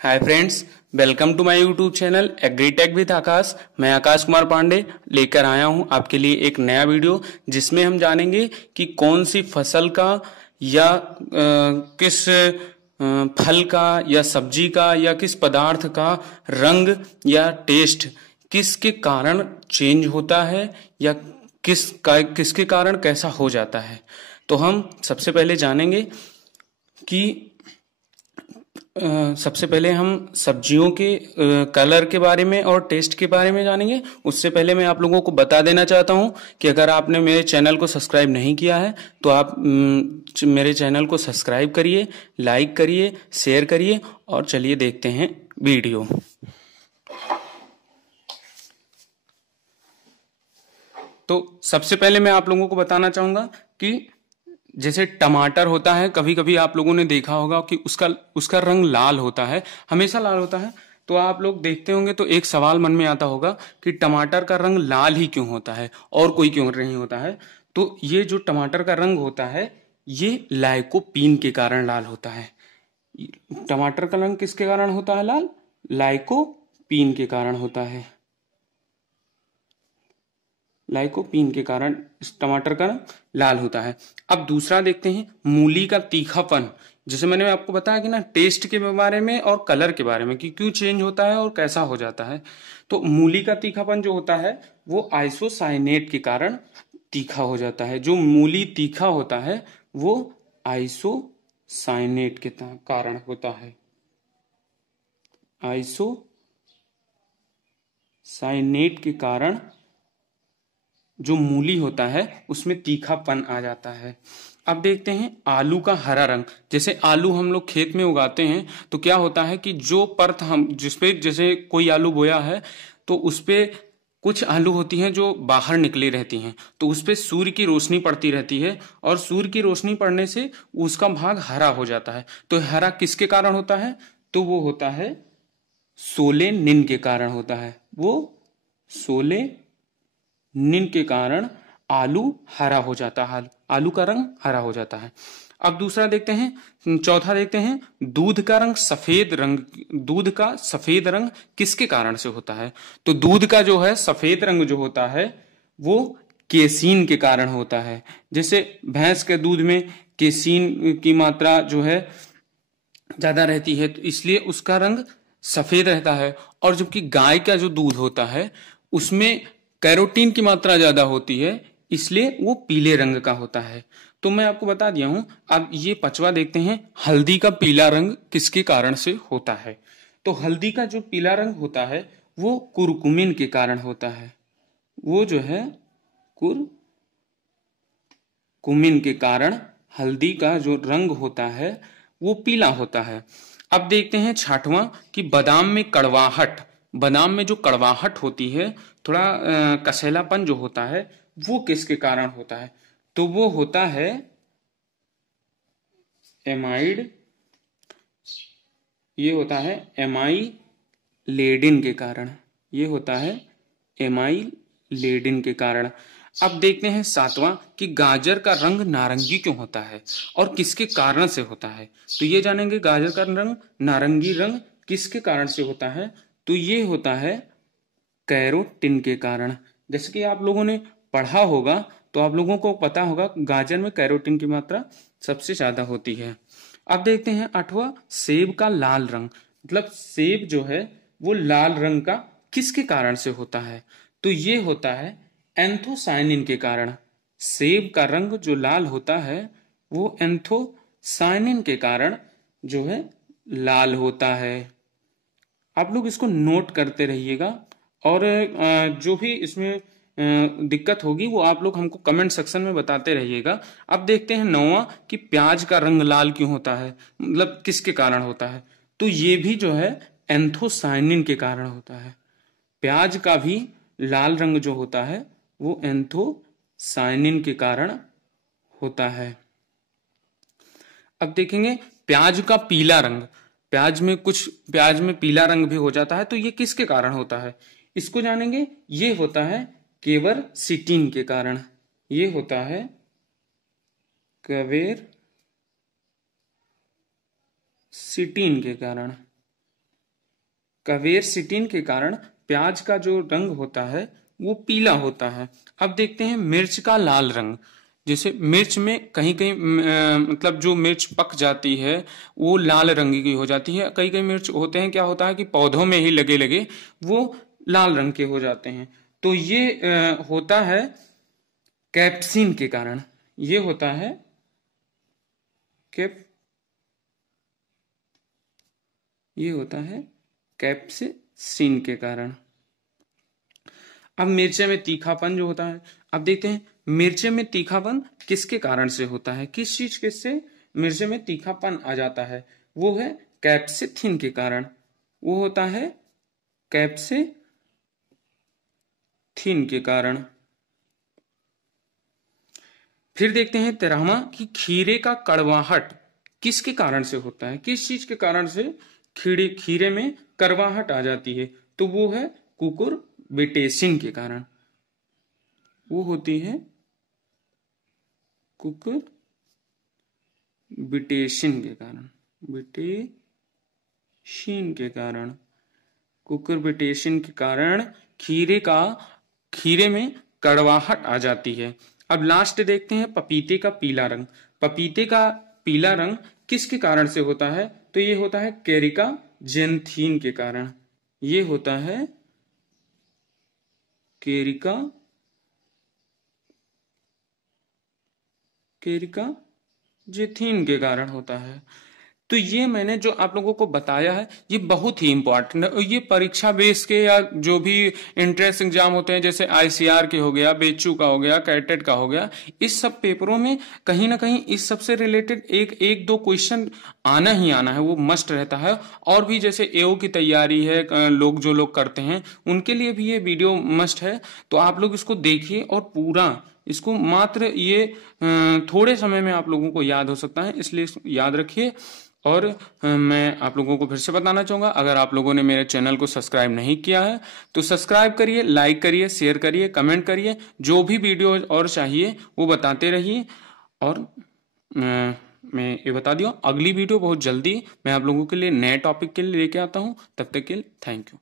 Hi friends, welcome to my YouTube channel Agritech with Akash. मैं आकाश कुमार पांडे लेकर आया हूं आपके लिए एक नया वीडियो जिसमें हम जानेंगे कि कौन सी फसल का या किस फल का या सब्जी का या किस पदार्थ का रंग या टेस्ट किसके कारण चेंज होता है या किसके कारण कैसा हो जाता है। तो हम सबसे पहले जानेंगे कि सबसे पहले हम सब्जियों के कलर के बारे में और टेस्ट के बारे में जानेंगे। उससे पहले मैं आप लोगों को बता देना चाहता हूं कि अगर आपने मेरे चैनल को सब्सक्राइब नहीं किया है तो आप मेरे चैनल को सब्सक्राइब करिए, लाइक करिए, शेयर करिए और चलिए देखते हैं वीडियो। तो सबसे पहले मैं आप लोगों को बताना चाहूंगा कि जैसे टमाटर होता है, कभी कभी आप लोगों ने देखा होगा कि उसका रंग लाल होता है, हमेशा लाल होता है। तो आप लोग देखते होंगे तो एक सवाल मन में आता होगा कि टमाटर का रंग लाल ही क्यों होता है और कोई क्यों नहीं होता है। तो ये जो टमाटर का रंग होता है ये लाइकोपीन के कारण लाल होता है। टमाटर का रंग किसके कारण होता है लाल? लाइकोपीन के कारण होता है। लाइकोपीन के कारण इस टमाटर का रंग लाल होता है। अब दूसरा देखते हैं मूली का तीखापन। जैसे मैंने आपको बताया कि ना टेस्ट के बारे में और कलर के बारे में कि क्यों चेंज होता है और कैसा हो जाता है। तो मूली का तीखापन जो होता है वो आइसोसाइनेट के कारण तीखा हो जाता है। जो मूली तीखा होता है वो आइसोसाइनेट के कारण होता है। आइसोसाइनेट के कारण जो मूली होता है उसमें तीखापन आ जाता है। अब देखते हैं आलू का हरा रंग। जैसे आलू हम लोग खेत में उगाते हैं तो क्या होता है कि जो परत हम जिसपे जैसे कोई आलू बोया है तो उसपे कुछ आलू होती हैं जो बाहर निकली रहती हैं, तो उसपे सूर्य की रोशनी पड़ती रहती है और सूर्य की रोशनी पड़ने से उसका भाग हरा हो जाता है। तो हरा किसके कारण होता है? तो वो होता है सोलेनिन के कारण होता है। वो सोलेनिन के कारण आलू हरा हो जाता है, आलू का रंग हरा हो जाता है। अब दूसरा देखते हैं, चौथा देखते हैं दूध का सफेद रंग किसके कारण से होता है? तो दूध का जो है सफेद रंग जो होता है वो केसीन के कारण होता है। जैसे भैंस के दूध में केसीन की मात्रा जो है ज्यादा रहती है तो इसलिए उसका रंग सफेद रहता है। और जबकि गाय का जो दूध होता है उसमें कैरोटीन की मात्रा ज्यादा होती है इसलिए वो पीले रंग का होता है। तो मैं आपको बता दिया हूं। अब ये पांचवा देखते हैं हल्दी का पीला रंग किसके कारण से होता है। तो हल्दी का जो पीला रंग होता है वो कुरकुमिन के कारण होता है। वो जो है कुरकुमिन के कारण हल्दी का जो रंग होता है वो पीला होता है। अब देखते हैं छठवां कि बादाम में जो कड़वाहट होती है, थोड़ा कसैलापन जो होता है वो किसके कारण होता है? तो वो होता है एमाइड ये होता है एमाइलेडिन के कारण। ये होता है एमाइलेडिन के कारण। अब देखते हैं सातवां कि गाजर का रंग नारंगी क्यों होता है और किसके कारण से होता है। तो ये जानेंगे गाजर का रंग नारंगी रंग किसके कारण से होता है। तो ये होता है कैरोटीन के कारण। जैसे कि आप लोगों ने पढ़ा होगा तो आप लोगों को पता होगा गाजर में कैरोटीन की मात्रा सबसे ज्यादा होती है। अब देखते हैं आठवां सेब का लाल रंग। मतलब सेब जो है वो लाल रंग का किसके कारण से होता है? तो ये होता है एंथोसायनिन के कारण। सेब का रंग जो लाल होता है वो एंथोसायनिन के कारण जो है लाल होता है। आप लोग इसको नोट करते रहिएगा और जो भी इसमें दिक्कत होगी वो आप लोग हमको कमेंट सेक्शन में बताते रहिएगा। अब देखते हैं नौवां कि प्याज का रंग लाल क्यों होता है, मतलब किसके कारण होता है। तो ये भी जो है एंथोसायनिन के कारण होता है। प्याज का भी लाल रंग जो होता है वो एंथोसायनिन के कारण होता है। अब देखेंगे प्याज का पीला रंग। प्याज में पीला रंग भी हो जाता है तो ये किसके कारण होता है? इसको जानेंगे। ये होता है क्वेरसिटीन के कारण। ये होता है क्वेरसिटीन के कारण। क्वेरसिटिन के कारण प्याज का जो रंग होता है वो पीला होता है। अब देखते हैं मिर्च का लाल रंग। जैसे मिर्च में कहीं कहीं मतलब जो मिर्च पक जाती है वो लाल रंग की हो जाती है। कई कई मिर्च होते हैं क्या होता है कि पौधों में ही लगे लगे वो लाल रंग के हो जाते हैं। तो ये होता है कैप्सिन के कारण। ये होता है ये होता है कैप्सिन के कारण। अब मिर्चे में तीखापन जो होता है, अब देखते हैं मिर्चे में तीखापन किसके कारण से होता है, किस चीज के से मिर्चे में तीखापन आ जाता है, वो है कैप्सिथिन के कारण। वो होता है कैप्सिथिन के कारण। फिर देखते हैं 13वां कि खीरे का कड़वाहट किसके कारण से होता है, किस चीज के कारण से खीरे में कड़वाहट आ जाती है, तो वो है कुकुरबिटेसिन के कारण। वो होती है कुकुरबिटेसिन के कारण। कुकुरबिटेसिन के कारण खीरे में कड़वाहट आ जाती है। अब लास्ट देखते हैं पपीते का पीला रंग। पपीते का पीला रंग किसके कारण से होता है, तो ये होता है कैरिका जेंथीन के कारण। ये होता है कैरिका जेथीन के कारण होता है। तो ये मैंने जो आप लोगों को बताया है ये बहुत ही इंपॉर्टेंट है। और ये परीक्षा बेस के या जो भी एंट्रेंस एग्जाम होते हैं जैसे आईसीआर के हो गया, बेचू का हो गया, कैटेट का हो गया, इस सब पेपरों में कहीं ना कहीं इस सब से रिलेटेड एक दो क्वेश्चन आना ही आना है, वो मस्ट रहता है। और भी जैसे एओ की तैयारी है जो लोग करते हैं उनके लिए भी ये वीडियो मस्ट है। तो आप लोग इसको देखिए और पूरा इसको मात्र ये थोड़े समय में आप लोगों को याद हो सकता है, इसलिए याद रखिए। और मैं आप लोगों को फिर से बताना चाहूंगा, अगर आप लोगों ने मेरे चैनल को सब्सक्राइब नहीं किया है तो सब्सक्राइब करिए, लाइक करिए, शेयर करिए, कमेंट करिए, जो भी वीडियो और चाहिए वो बताते रहिए। और मैं ये बता दिया अगली वीडियो बहुत जल्दी मैं आप लोगों के लिए नए टॉपिक के लिए लेके आता हूँ। तब तक के लिए थैंक यू।